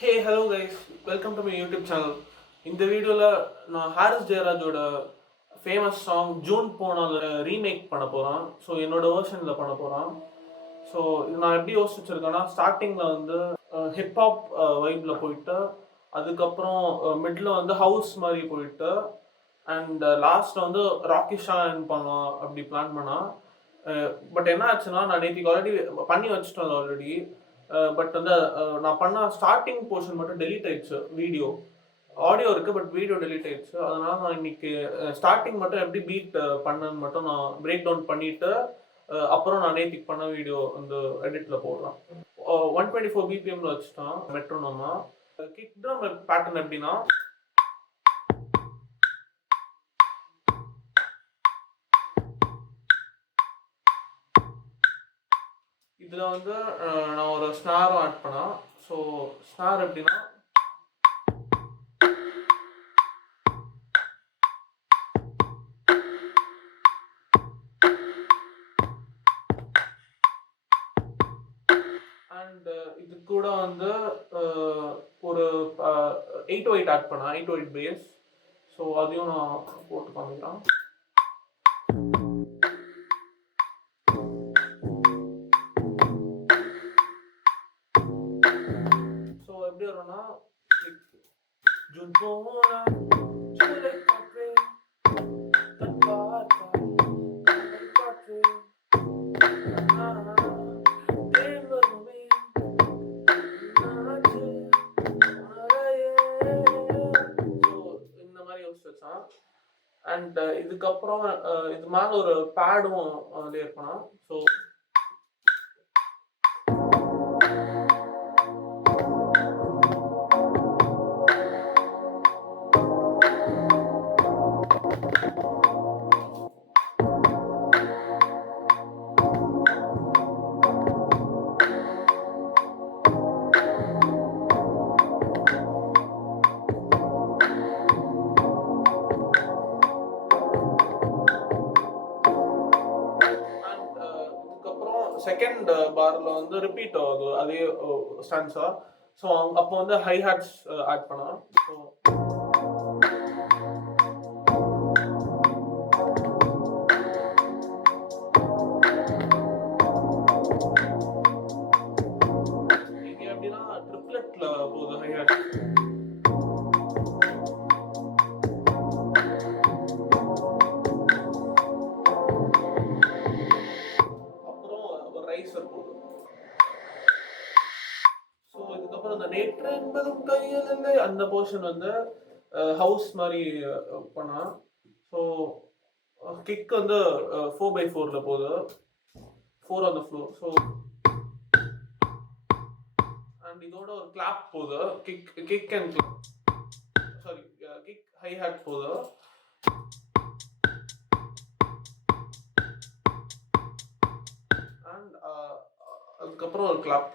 Hey hello guys, welcome to my YouTube channel. இந்த வீடியோவில் நான் ஹாரிஸ் ஜெயராஜோட ஃபேமஸ் சாங் ஜூன் போனால் ரீமேக் பண்ண போகிறேன். ஸோ என்னோட வேர்ஷனில் பண்ண போகிறேன். ஸோ இது நான் எப்படி யோசிச்சிருக்கேன்னா, ஸ்டார்டிங்கில் வந்து ஹிப்ஹாப் வைப்பில் போயிட்டு, அதுக்கப்புறம் மிடில் வந்து ஹவுஸ் மாதிரி போயிட்டு, அண்ட் லாஸ்ட்டில் வந்து ராக்கி ஷான் பண்ணலாம் அப்படி பிளான் பண்ணால். பட் என்ன ஆச்சுன்னா, நான் நேற்றுக்கு ஆல்ரெடி பண்ணி வச்சுட்டேன் அது ஆல்ரெடி. பட் வந்து நான் பண்ண ஸ்டார்டிங் போர்ஷன் மட்டும் டெலீட் ஆயிடுச்சு. வீடியோ ஆடியோ இருக்குது, பட் வீடியோ டெலீட் ஆயிடுச்சு. அதனால் நான் இன்னைக்கு ஸ்டார்டிங் மட்டும் எப்படி பீட் பண்ணன்னு மட்டும் நான் பிரேக் டவுன் பண்ணிவிட்டு, அப்புறம் நான் நேற்றுக்கு பண்ண வீடியோ வந்து எடிட்டில் போடுறேன். 124 பிபிஎம்ல வச்சுட்டான் மெட்ரோனோமா. கிக் ட்ரம் பேட்டர்ன் எப்படின்னா, இதில் வந்து நான் ஒரு ஸ்னாரும் ஆட் பண்ணேன். ஸோ ஸ்னார் எப்படின்னா, அண்ட் இது கூட வந்து ஒரு 808 ஆட் பண்ணேன், 808 பேஸ். ஸோ அதையும் நான் போட்டு காமிக்கிறேன். ஸோ எப்படி வரும்னா, ஜூன் போனா ஜூலை காற்றே கண் பார்த்தா கடல் காற்றே தேன் வருமே நாச்சு உணரையே. ஸோ இந்த மாதிரி யோசிச்சு வச்சான். அண்ட் இதுக்கப்புறம் இது மேலே ஒரு பேடும் வந்து இருக்கணும். ஸோ செகண்ட் பார்ல வந்து ரிப்பீட் ஆகுது அதே ஸ்டான்ஸா. ஸோ அப்போ வந்து ஹை ஹேட்ஸ் ஆட் பண்ணலாம். ஸோ இங்கே எப்படின்னா ட்ரிப்ளெட்ல போகுது ஹை ஹேட். அந்த நேற்று என்பதும் கையில் இல்லை அந்த போர்ஷன் வந்து ஹவுஸ் மாதிரி பண்ணா. ஸோ கிக் வந்து 4x4 போகுது, 4 on the floor. So and இதோட ஒரு கிளாப் போகுது, kick and clap, sorry kick hi hat போகுது. அண்ட் அதுக்கப்புறம் ஒரு கிளாப்.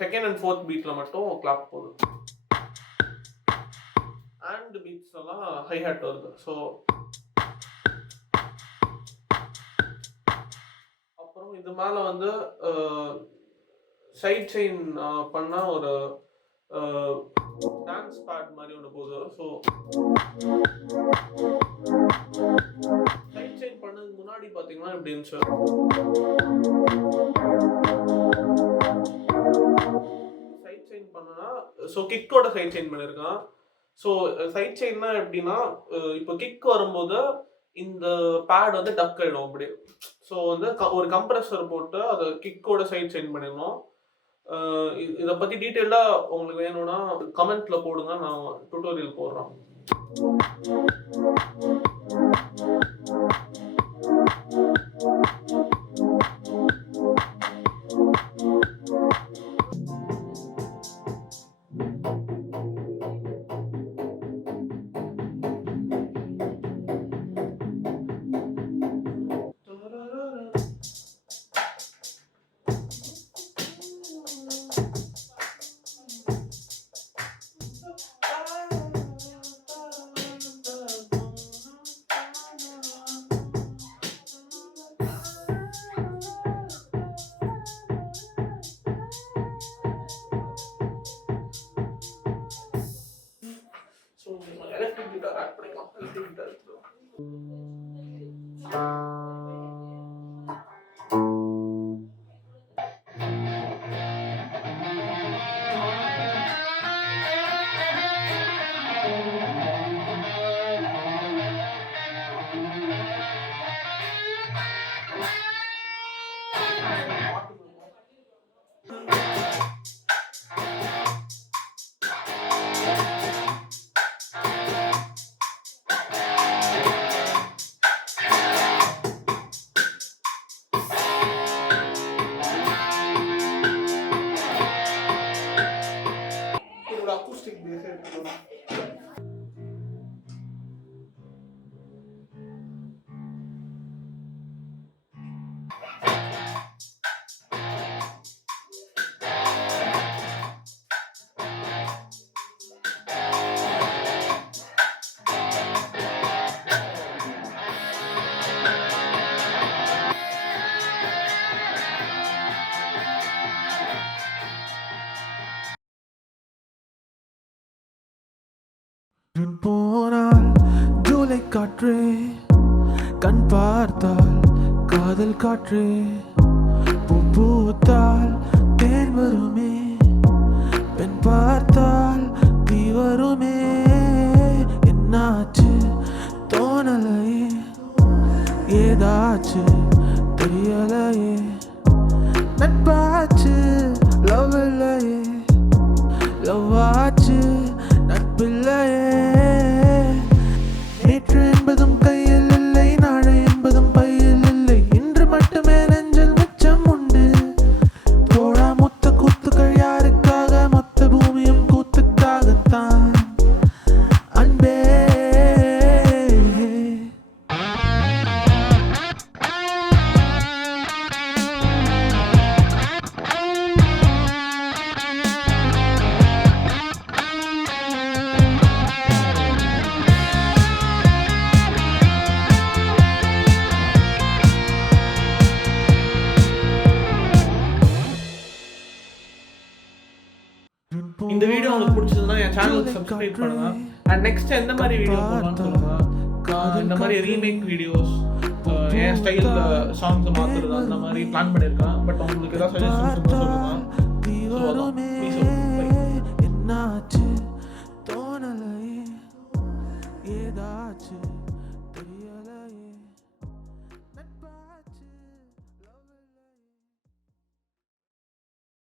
செகண்ட் அண்ட் ஃபோர்த் பீட்ல மட்டும் கிளாப் போகுது. அண்ட் பீட்ஸ் எல்லாம் ஹை ஹேட் வருது. ஸோ அப்புறம் இது மேலே வந்து சைட் செயின் பண்ண ஒரு டான்ஸ் பேட் மாதிரி ஒன்று போகுது. ஸோ சைட் செயின் பண்ணதுக்கு முன்னாடி பார்த்தீங்கன்னா இப்படி இருந்துச்சு. சைட் செயின் பண்ணனா, ஸோ கிக்கோட சைட் செயின் பண்ணியிருக்கான். ஸோ சைட் செயின்னா எப்படின்னா, இப்போ கிக் வரும்போது இந்த பேட் வந்து டக் ஆகிடும் அப்படி. ஸோ வந்து ஒரு கம்ப்ரெஸர் போட்டு அதை கிக்கோட சைட் செயின் பண்ணிடணும். இதை பற்றி டீட்டெயிலாக உங்களுக்கு வேணும்னா கமெண்ட்ல போடுங்க, நான் டுட்டோரியல் போடுறேன். காற்றே கண் பார்த்தால் காதல் காற்றே பூத்தால் தேன் வருமே பெண் பார்த்தால் தீ வருமே என்னாச்சு தோணலையே ஏதாச்சு தெரியலையே நட்பாச்சு லவ் இல்லையே லவ் ஆச்சு நட்பில்லையே நேற்று என்பதும் கையில் இல்லை நாளை என்பதும் பையில் இல்லை இன்று மட்டுமே நெஞ்சில் மிச்சம் உண்டு போடா மொத்த கூத்துக்கள் யாருக்காக மொத்த பூமியும் கூத்துக்காகத்தான் அன்பே இந்த வீடியோ உங்களுக்கு பிடிச்சதுன்னா என் சேனலுக்கு சப்ஸ்கிரைப் பண்ணுங்க. அண்ட் நெக்ஸ்ட் எந்த மாதிரி வீடியோ போடலாம்னு சொல்லுங்க. இந்த மாதிரி ரீமேக் வீடியோஸ் என் ஸ்டைல் சாங்ஸ் மாத்துறது அந்த மாதிரி பிளான் பண்ணியிருக்கேன். பட் உங்களுக்கு ஏதாவது சஜஷன்ஸ் இருந்தால் சொல்லுங்க. ஸோ அதான் ப்ளீஸ்